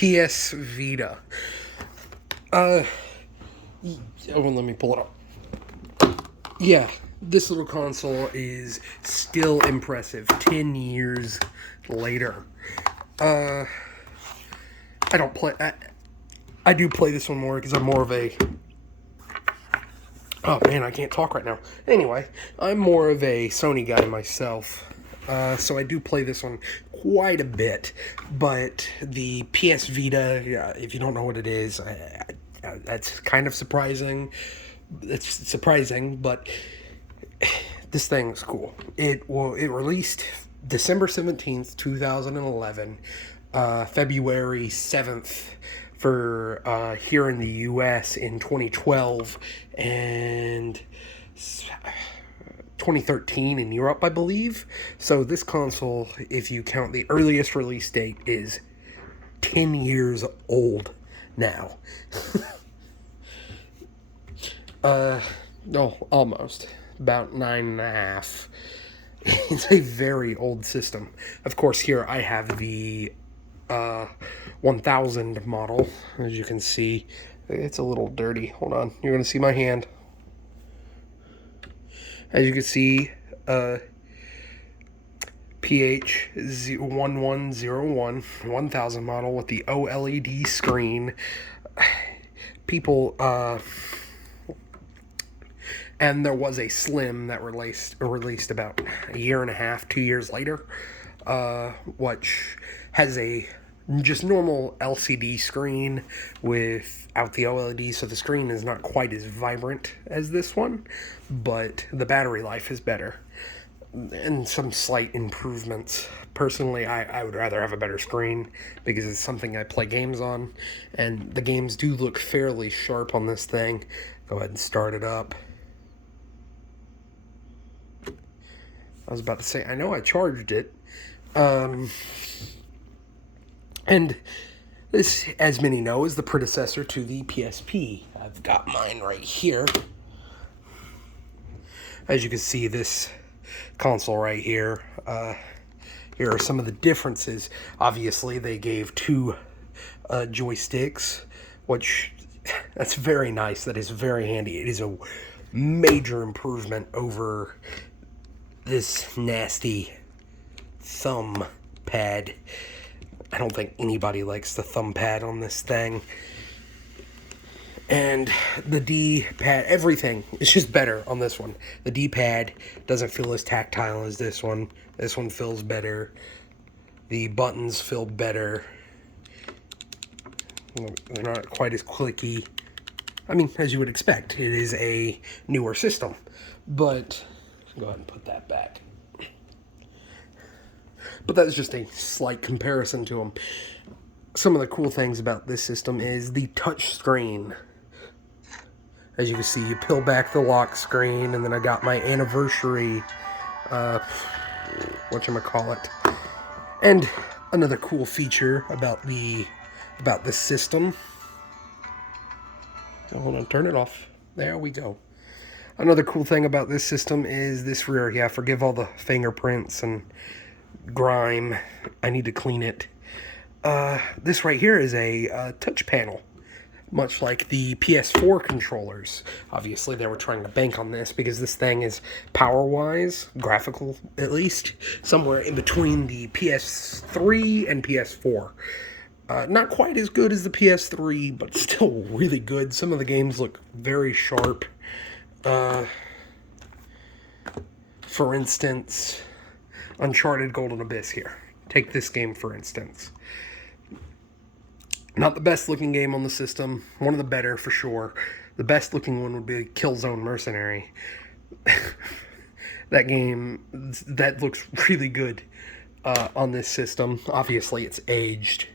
PS Vita. Let me pull it up. Yeah, this little console is still impressive 10 years later. I don't play... I do play this one more because I'm more of a... Oh man, I can't talk right now. Anyway, I'm more of a Sony guy myself. So I do play this one quite a bit. But the PS Vita, if you don't know what it is, that's kind of surprising. It's surprising, but this thing's cool. It released December 17th, 2011, February 7th for here in the US in 2012, and 2013 in Europe, I believe. So this console, if you count the earliest release date, is 10 years old now. No, almost. About 9.5. It's a very old system. Of course, here I have the 1000 model. As you can see, it's a little dirty. Hold on. You're going to see my hand. As you can see, PH1101 1000 model with the OLED screen. People, and there was a Slim that released about a year and a half, 2 years later, which has a just normal LCD screen without the OLED, so the screen is not quite as vibrant as this one, but the battery life is better, and some slight improvements. Personally, I would rather have a better screen, because it's something I play games on, and the games do look fairly sharp on this thing. Go ahead and start it up. I was about to say, I know I charged it. And this, as many know, is the predecessor to the PSP. I've got mine right here. As you can see, this console right here, here are some of the differences. Obviously, they gave two joysticks, which, that's very nice. That is very handy. It is a major improvement over this nasty thumb pad. I don't think anybody likes the thumb pad on this thing. And the D-pad, everything is just better on this one. The D-pad doesn't feel as tactile as this one. This one feels better. The buttons feel better. They're not quite as clicky. I mean, as you would expect, it is a newer system. But go ahead and put that back. But that's just a slight comparison to them. Some of the cool things about this system is the touch screen. As you can see, you peel back the lock screen, and then I got my anniversary, whatchamacallit. And another cool feature about this system. So hold on, turn it off. There we go. Another cool thing about this system is this rear. Yeah, forgive all the fingerprints and grime. I need to clean it. This right here is a touch panel, much like the PS4 controllers. Obviously, they were trying to bank on this because this thing is power-wise, graphical at least, somewhere in between the PS3 and PS4. Not quite as good as the PS3, but still really good. Some of the games look very sharp. For instance, Uncharted Golden Abyss here. Take this game, for instance. Not the best looking game on the system. One of the better, for sure. The best looking one would be Killzone Mercenary. That game, that looks really good on this system. Obviously, it's aged.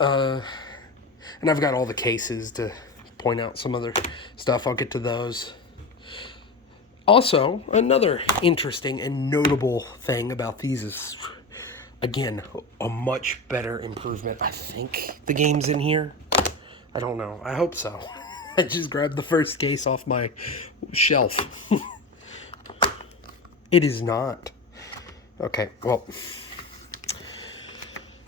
And I've got all the cases to point out some other stuff. I'll get to those. Also, another interesting and notable thing about these is, again, a much better improvement. I think the game's in here. I don't know. I hope so. I just grabbed the first case off my shelf. It is not. Okay, well,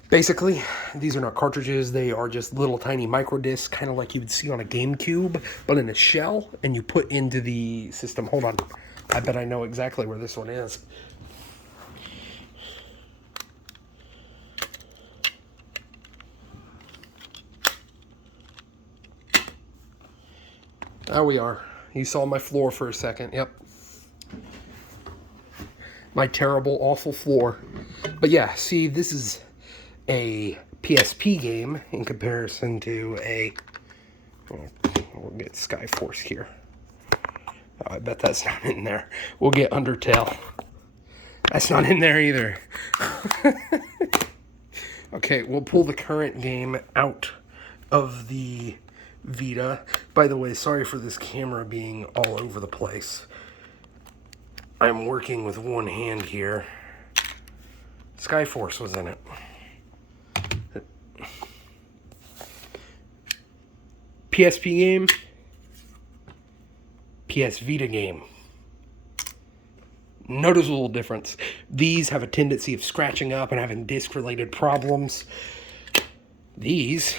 Basically, these are not cartridges. They are just little tiny micro discs, kind of like you would see on a GameCube, but in a shell, and you put into the system. Hold on. I bet I know exactly where this one is. There we are. You saw my floor for a second. Yep. My terrible, awful floor. But yeah, see, this is a PSP game in comparison to a... We'll get Skyforce here. Oh, I bet that's not in there. We'll get Undertale. That's not in there either. Okay, we'll pull the current game out of the Vita. By the way, sorry for this camera being all over the place. I'm working with one hand here. Skyforce was in it. PSP game. PS Vita game. Noticeable difference. These have a tendency of scratching up and having disc-related problems. These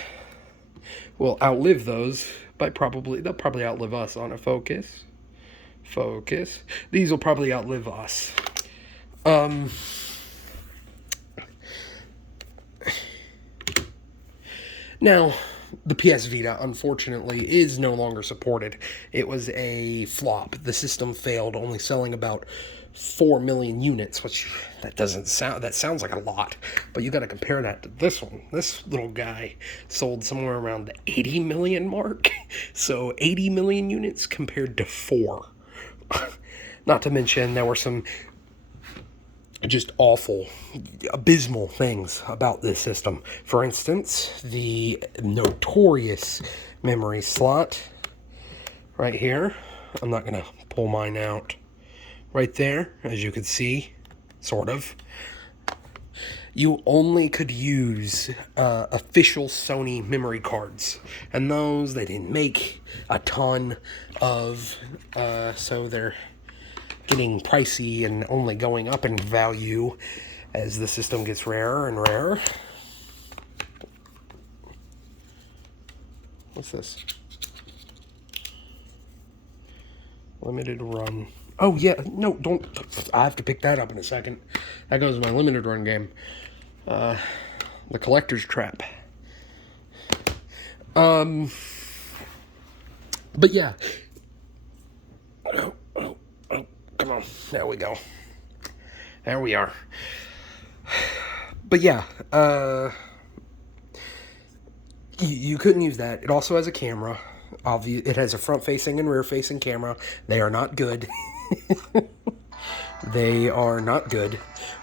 will outlive those by they'll probably outlive us on a focus. These will probably outlive us. Now, the PS Vita, unfortunately, is no longer supported. It was a flop. The system failed, only selling about 4 million units, which that sounds like a lot, but you got to compare that to this one. This little guy sold somewhere around the 80 million mark. So 80 million units compared to 4. Not to mention there were some just awful, abysmal things about this system. For instance, the notorious memory slot right here. I'm not going to pull mine out. Right there, as you can see, sort of. You only could use official Sony memory cards. And those they didn't make a ton of, so they're getting pricey and only going up in value as the system gets rarer and rarer. What's this? Limited run. Oh, yeah. No, don't. I have to pick that up in a second. That goes to my limited run game. The Collector's Trap. But yeah. Oh, come on. There we go. There we are. But yeah, you couldn't use that. It also has a camera. It has a front-facing and rear-facing camera. They are not good. They are not good.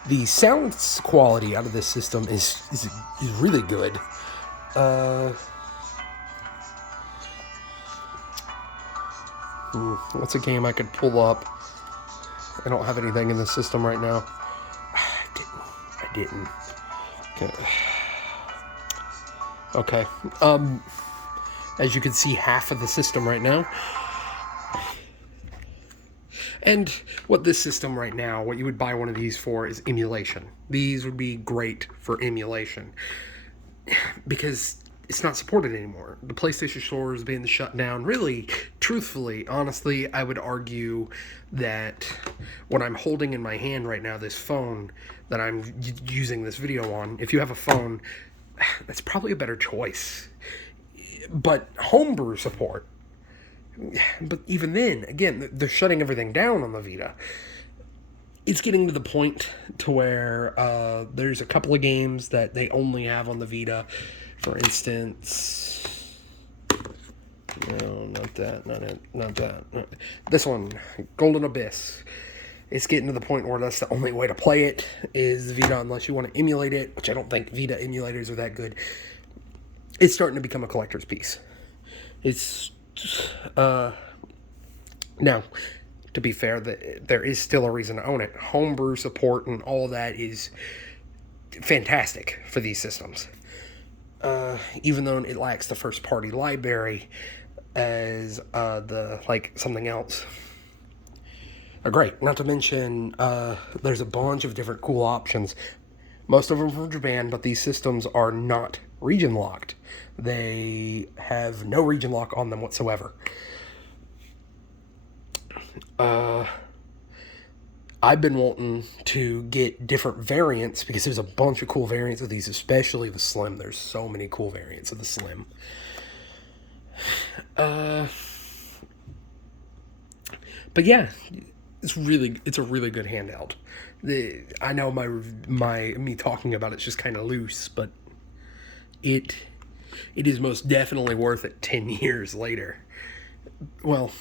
The sound quality out of this system is really good. What's a game I could pull up? I don't have anything in the system right now. I didn't. Okay. As you can see, half of the system right now. And what this system right now, what you would buy one of these for is emulation. These would be great for emulation. Because it's not supported anymore. The PlayStation Store is being shut down. Really, truthfully, honestly, I would argue that what I'm holding in my hand right now, this phone that I'm using this video on, if you have a phone, that's probably a better choice. But homebrew support. But even then, again, they're shutting everything down on the Vita. It's getting to the point to where there's a couple of games that they only have on the Vita. For instance, no, not that, not that. This one, Golden Abyss. It's getting to the point where that's the only way to play it is the Vita, unless you want to emulate it, which I don't think Vita emulators are that good. It's starting to become a collector's piece. It's now, to be fair, there is still a reason to own it. Homebrew support and all that is fantastic for these systems. Even though it lacks the first-party library as something else. Great. Not to mention, there's a bunch of different cool options. Most of them from Japan, but these systems are not region locked. They have no region lock on them whatsoever. I've been wanting to get different variants because there's a bunch of cool variants of these, especially the Slim. There's so many cool variants of the Slim. But yeah, it's a really good handheld. I know me talking about it's just kind of loose, but it is most definitely worth it 10 years later. Well,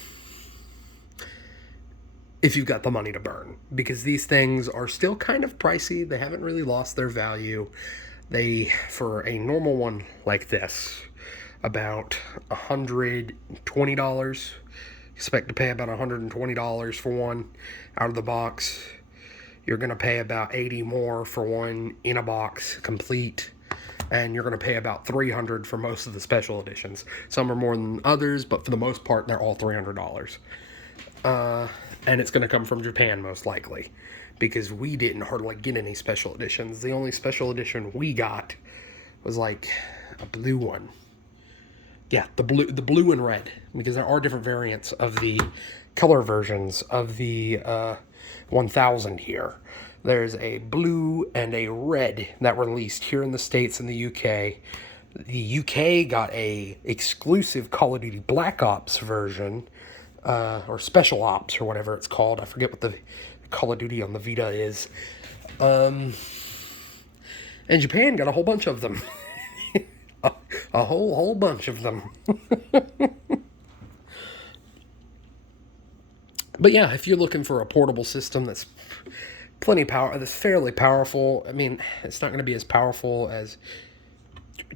if you've got the money to burn, because these things are still kind of pricey. They haven't really lost their value. For a normal one like this, about $120. Expect to pay about $120 for one out of the box. You're going to pay about $80 more for one in a box complete, and you're going to pay about $300 for most of the special editions. Some are more than others, but for the most part, they're all $300. And it's going to come from Japan most likely, because we didn't hardly get any special editions. The only special edition we got was like a blue one. Yeah, the blue and red, because there are different variants of the color versions of the 1000 here. There's a blue and a red that were released here in the States and the UK. The UK got a exclusive Call of Duty Black Ops version, or Special Ops, or whatever it's called. I forget what the Call of Duty on the Vita is. And Japan got a whole bunch of them. A whole bunch of them. But yeah, if you're looking for a portable system that's that's fairly powerful. I mean, it's not going to be as powerful as,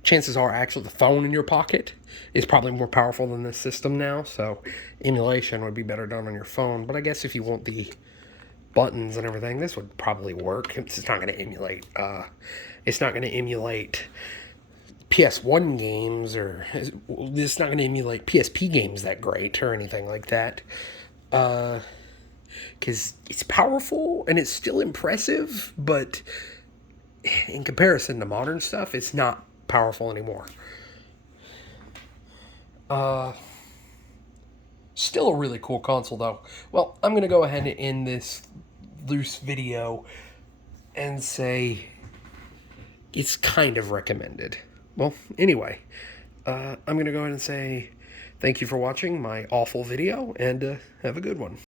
chances are actually the phone in your pocket is probably more powerful than this system now, so emulation would be better done on your phone. But I guess if you want the buttons and everything, this would probably work. It's not going to emulate PS1 games, or it's not going to emulate PSP games that great or anything like that. Because it's powerful and it's still impressive, but in comparison to modern stuff, it's not powerful anymore. Still a really cool console, though. Well, I'm going to go ahead and end this loose video and say it's kind of recommended. Well, anyway, I'm going to go ahead and say thank you for watching my awful video, and have a good one.